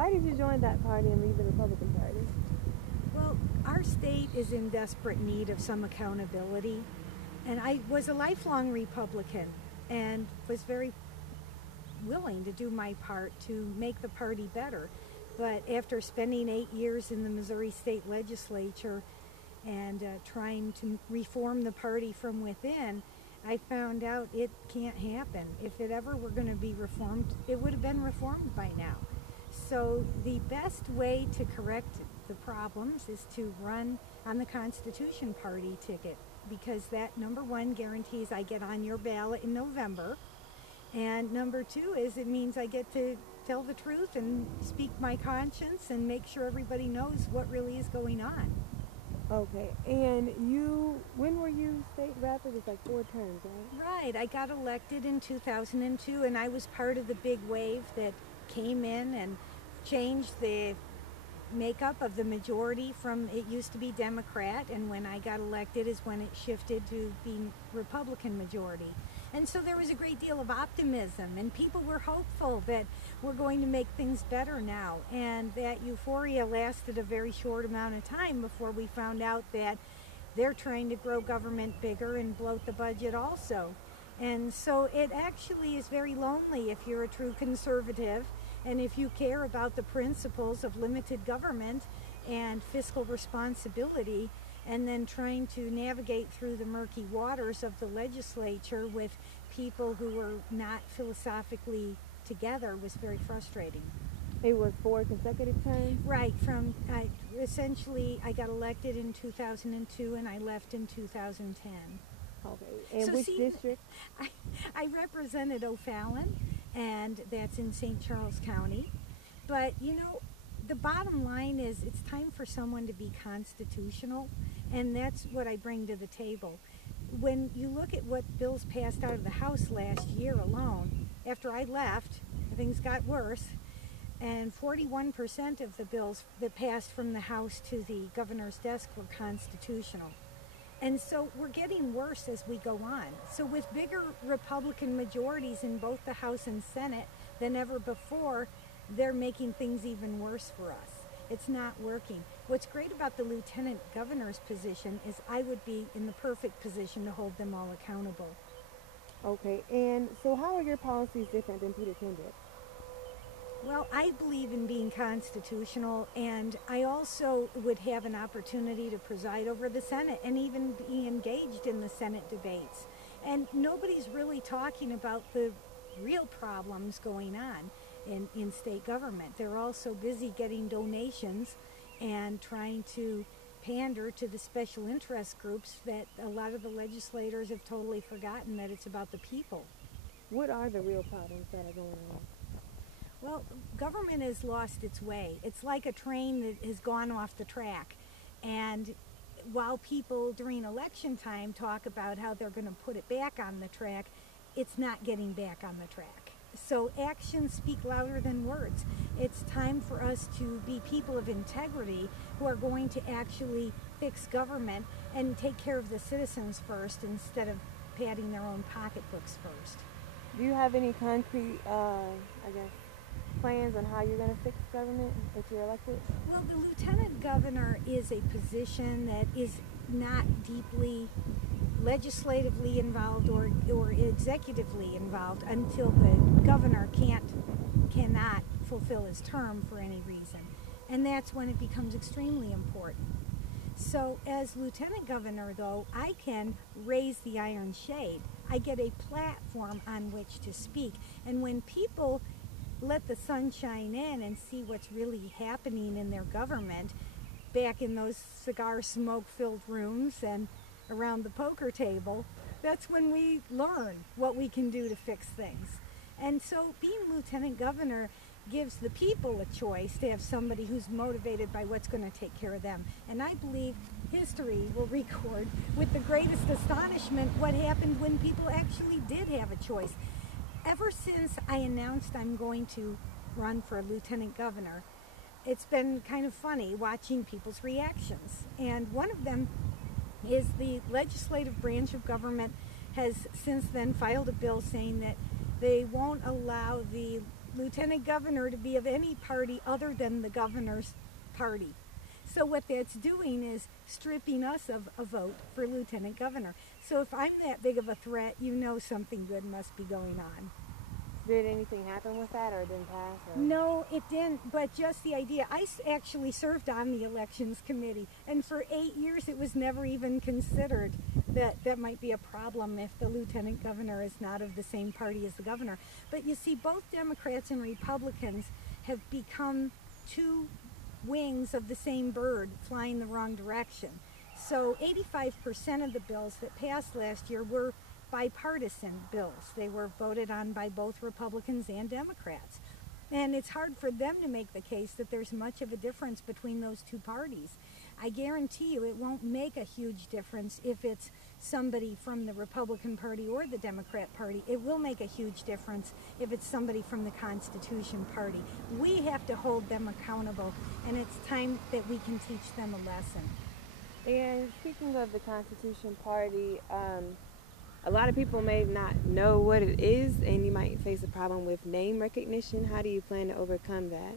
Why did you join that party and leave the Republican Party? Well, our state is in desperate need of some accountability. And I was a lifelong Republican and was very willing to do my part to make the party better. But after spending 8 years in the Missouri State Legislature and trying to reform the party from within, I found out it can't happen. If it ever were going to be reformed, it would have been reformed by now. So the best way to correct the problems is to run on the Constitution Party ticket, because that, number one, guarantees I get on your ballot in November, and number two is it means I get to tell the truth and speak my conscience and make sure everybody knows what really is going on. Okay, and when were you state rep? It was like 4 terms, right? Right, I got elected in 2002, and I was part of the big wave that came in and changed the makeup of the majority from, it used to be Democrat, and when I got elected is when it shifted to being Republican majority. And so there was a great deal of optimism, and people were hopeful that we're going to make things better now. And that euphoria lasted a very short amount of time before we found out that they're trying to grow government bigger and bloat the budget also. And so it actually is very lonely if you're a true conservative and if you care about the principles of limited government and fiscal responsibility, and then trying to navigate through the murky waters of the legislature with people who are not philosophically together was very frustrating. It was 4 consecutive terms? Right. Essentially, I got elected in 2002 and I left in 2010. Okay. And so which district? I represented O'Fallon, and that's in St. Charles County. But, you know, the bottom line is it's time for someone to be constitutional, and that's what I bring to the table. When you look at what bills passed out of the House last year alone, after I left, things got worse, and 41% of the bills that passed from the House to the governor's desk were constitutional. And so we're getting worse as we go on. So with bigger Republican majorities in both the House and Senate than ever before, they're making things even worse for us. It's not working. What's great about the lieutenant governor's position is I would be in the perfect position to hold them all accountable. Okay, and so how are your policies different than Peter Kendrick? Well, I believe in being constitutional, and I also would have an opportunity to preside over the Senate and even be engaged in the Senate debates. And nobody's really talking about the real problems going on in state government. They're all so busy getting donations and trying to pander to the special interest groups that a lot of the legislators have totally forgotten that it's about the people. What are the real problems that are going on? Well, government has lost its way. It's like a train that has gone off the track. And while people during election time talk about how they're going to put it back on the track, it's not getting back on the track. So actions speak louder than words. It's time for us to be people of integrity who are going to actually fix government and take care of the citizens first instead of padding their own pocketbooks first. Do you have any concrete, plans on how you're going to fix government if you're elected? Well, the lieutenant governor is a position that is not deeply legislatively involved or executively involved until the governor cannot fulfill his term for any reason. And that's when it becomes extremely important. So as lieutenant governor, though, I can raise the iron shade. I get a platform on which to speak. And when people let the sun shine in and see what's really happening in their government, back in those cigar smoke-filled rooms and around the poker table, that's when we learn what we can do to fix things. And so being lieutenant governor gives the people a choice to have somebody who's motivated by what's going to take care of them. And I believe history will record with the greatest astonishment what happened when people actually did have a choice. Ever since I announced I'm going to run for lieutenant governor, it's been kind of funny watching people's reactions. And one of them is the legislative branch of government has since then filed a bill saying that they won't allow the lieutenant governor to be of any party other than the governor's party. So what that's doing is stripping us of a vote for lieutenant governor. So if I'm that big of a threat, you know something good must be going on. Did anything happen with that, or it didn't pass? Or? No, it didn't, but just the idea. I actually served on the elections committee, and for 8 years it was never even considered that that might be a problem if the lieutenant governor is not of the same party as the governor. But you see, both Democrats and Republicans have become two wings of the same bird flying the wrong direction. So 85% of the bills that passed last year were bipartisan bills. They were voted on by both Republicans and Democrats. And it's hard for them to make the case that there's much of a difference between those two parties. I guarantee you it won't make a huge difference if it's somebody from the Republican Party or the Democrat Party. It will make a huge difference if it's somebody from the Constitution Party. We have to hold them accountable, and it's time that we can teach them a lesson. And speaking of the Constitution Party, a lot of people may not know what it is, and you might face a problem with name recognition. How do you plan to overcome that?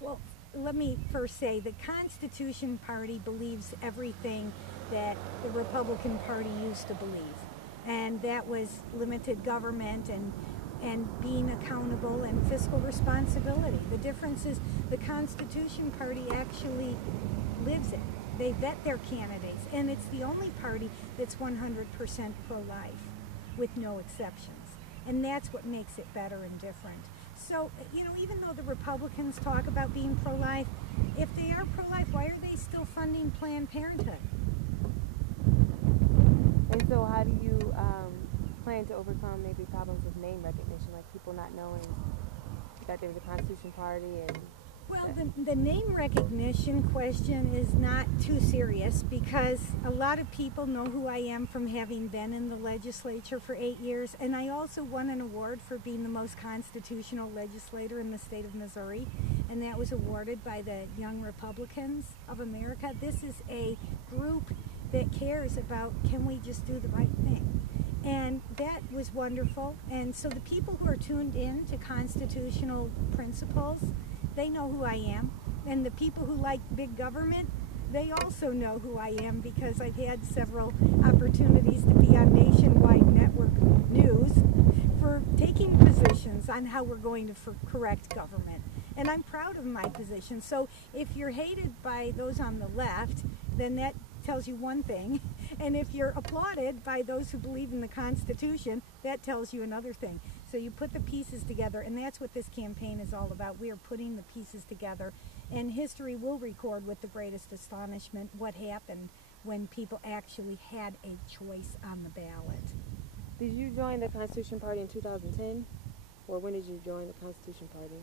Well, let me first say the Constitution Party believes everything that the Republican Party used to believe, and that was limited government and being accountable and fiscal responsibility. The difference is the Constitution Party actually lives it. They vet their candidates, and it's the only party that's 100% pro-life, with no exceptions. And that's what makes it better and different. So, you know, even though the Republicans talk about being pro-life, if they are pro-life, why are they still funding Planned Parenthood? And so how do you plan to overcome maybe problems with name recognition, like people not knowing that there's a Constitution Party? And well, the name recognition question is not too serious because a lot of people know who I am from having been in the legislature for 8 years, and I also won an award for being the most constitutional legislator in the state of Missouri, and that was awarded by the Young Republicans of America. This is a group that cares about, can we just do the right thing? And that was wonderful. And so the people who are tuned in to constitutional principles, they know who I am. And the people who like big government, they also know who I am because I've had several opportunities to be on nationwide network news for taking positions on how we're going to correct government. And I'm proud of my position. So if you're hated by those on the left, then that tells you one thing. And if you're applauded by those who believe in the Constitution, that tells you another thing. So you put the pieces together, and that's what this campaign is all about. We are putting the pieces together, and history will record with the greatest astonishment what happened when people actually had a choice on the ballot. Did you join the Constitution Party in 2010? Or when did you join the Constitution Party?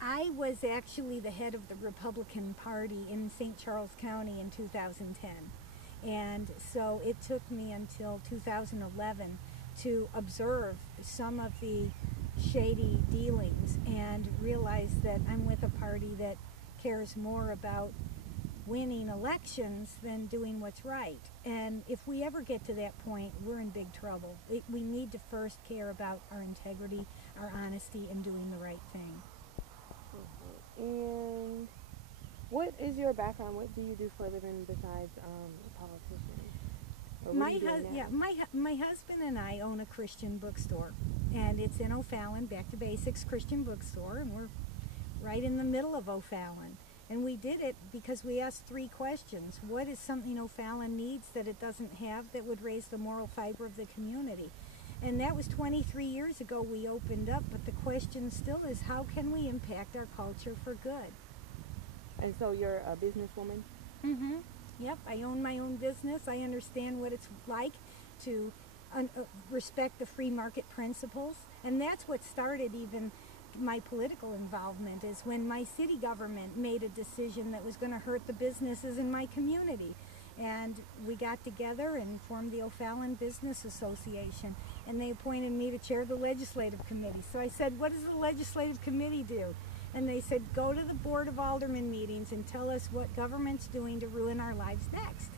I was actually the head of the Republican Party in St. Charles County in 2010. And so it took me until 2011 to observe some of the shady dealings and realize that I'm with a party that cares more about winning elections than doing what's right. And if we ever get to that point, we're in big trouble. We need to first care about our integrity, our honesty, and doing the right thing. And what is your background? What do you do for a living besides a politician? My husband and I own a Christian bookstore, and it's in O'Fallon, Back to Basics Christian Bookstore, and we're right in the middle of O'Fallon. And we did it because we asked 3 questions. What is something O'Fallon needs that it doesn't have that would raise the moral fiber of the community? And that was 23 years ago we opened up, but the question still is, how can we impact our culture for good? And so you're a businesswoman? Mm-hmm. Yep, I own my own business. I understand what it's like to respect the free market principles. And that's what started even my political involvement, is when my city government made a decision that was going to hurt the businesses in my community. And we got together and formed the O'Fallon Business Association, and they appointed me to chair the legislative committee. So I said, what does the legislative committee do? And they said, go to the Board of Aldermen meetings and tell us what government's doing to ruin our lives next.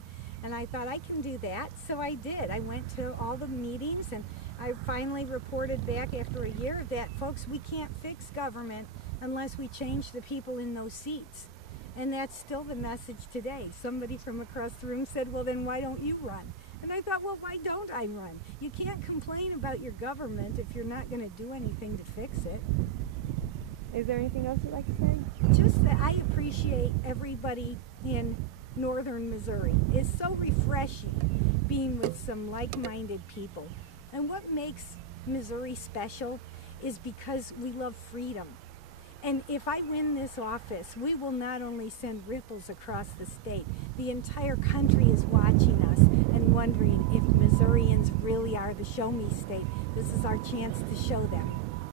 And I thought, I can do that. So I did. I went to all the meetings, and I finally reported back after a year that, folks, we can't fix government unless we change the people in those seats. And that's still the message today. Somebody from across the room said, well, then why don't you run? And I thought, well, why don't I run? You can't complain about your government if you're not going to do anything to fix it. Is there anything else you'd like to say? Just that I appreciate everybody in northern Missouri. It's so refreshing being with some like-minded people. And what makes Missouri special is because we love freedom. And if I win this office, we will not only send ripples across the state, the entire country is watching us and wondering if Missourians really are the show-me state. This is our chance to show them.